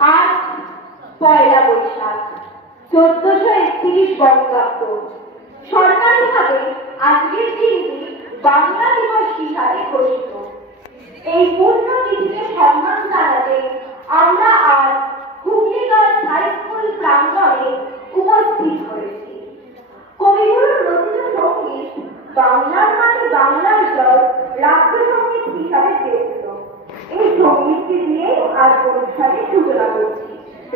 আজ পয়লা বৈশাখ, চোদ্দশো একত্রিশ বঙ্গাব্দ। সরকারিভাবে আজকের দিনটি বাংলা দিবস হিসাবে ঘোষিত। এই পূর্ণ দিনকে সম্মান জানাতে আমরা আজ হুগলিগঞ্জ হাই স্কুল প্রাঙ্গণে উপস্থিত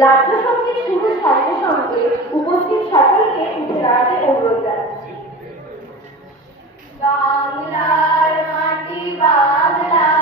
রাজ্য সংগীত শুরুর সঙ্গে সঙ্গে উপস্থিত সকলকে উঠে দাঁড়াতে অনুরোধ জানাচ্ছি। বাংলার মাটি বাংলা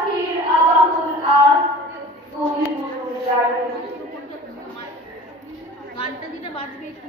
বৈশাখের আবাহন অভিভূষণ জানে গানটা যেটা বাজবে একটু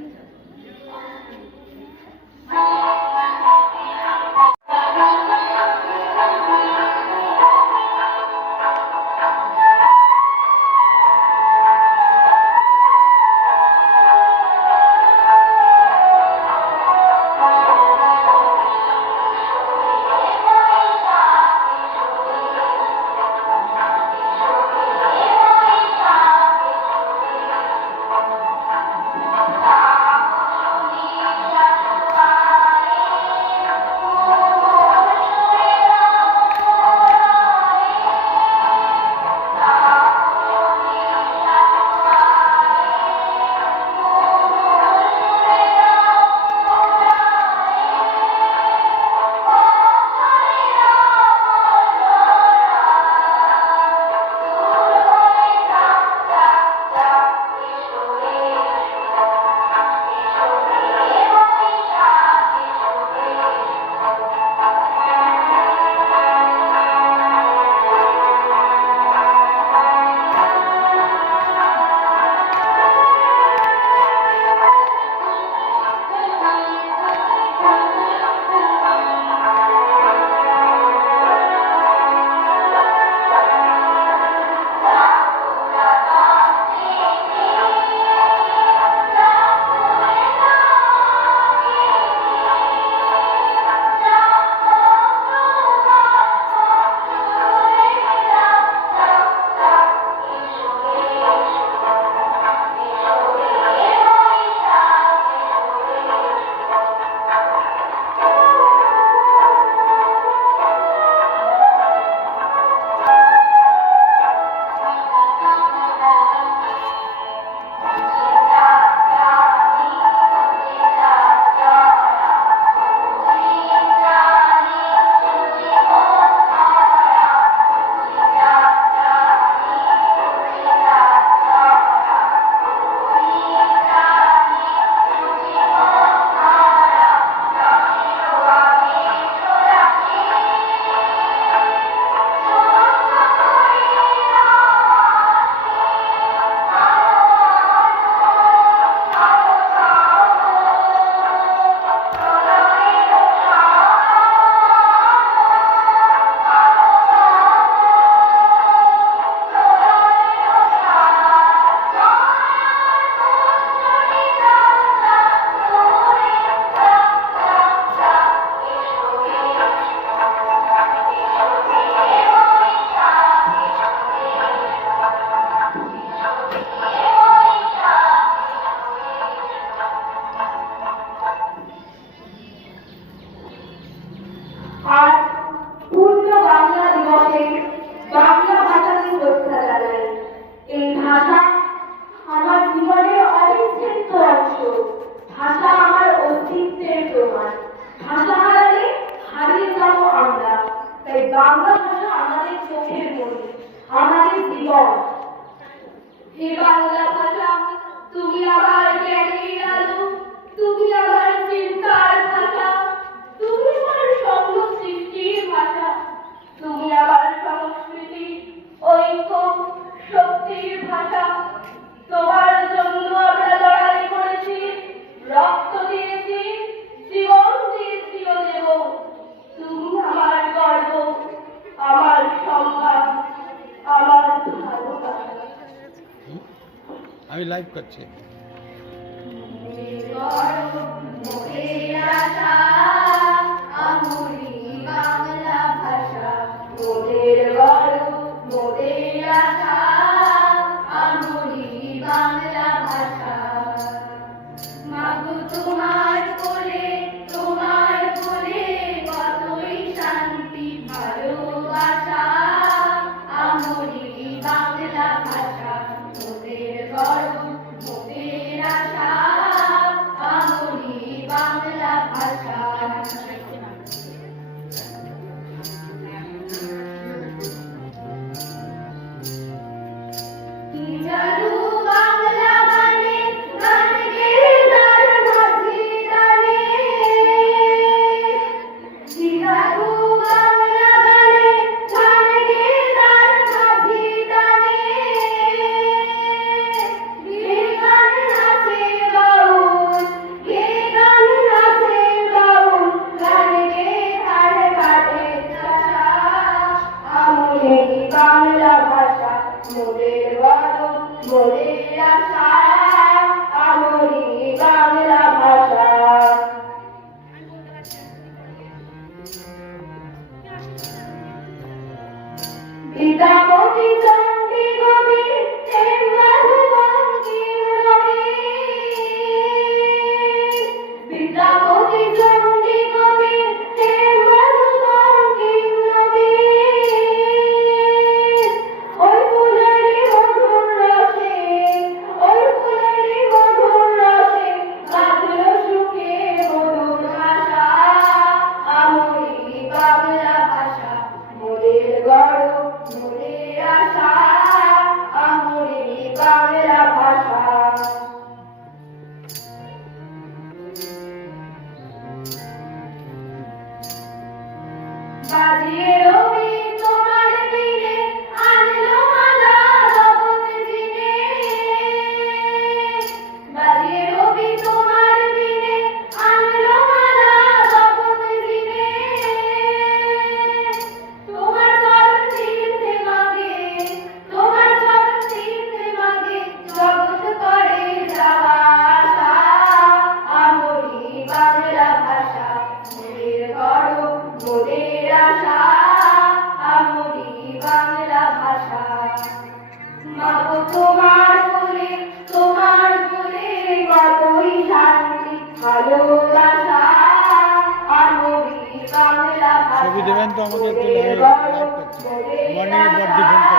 করতে। মোদের মর্নিংয়ে বর্দি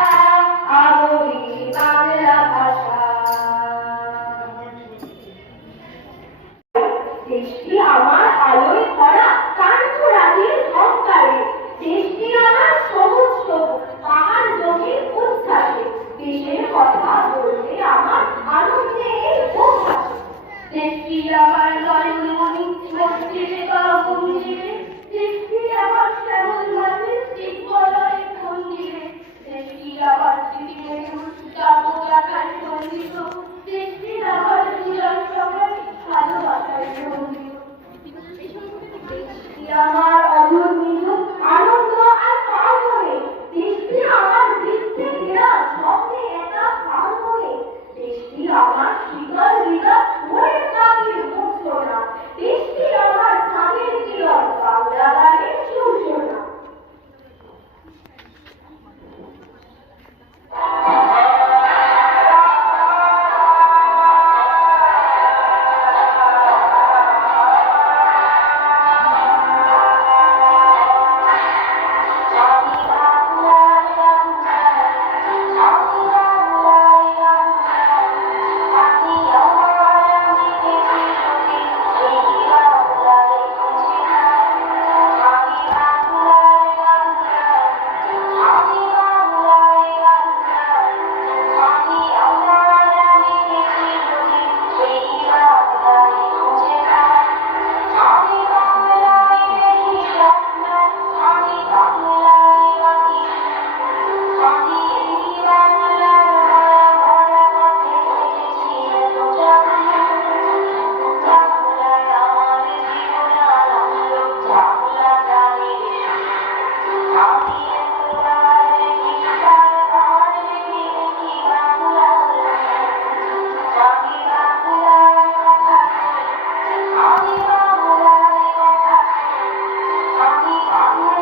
Amen.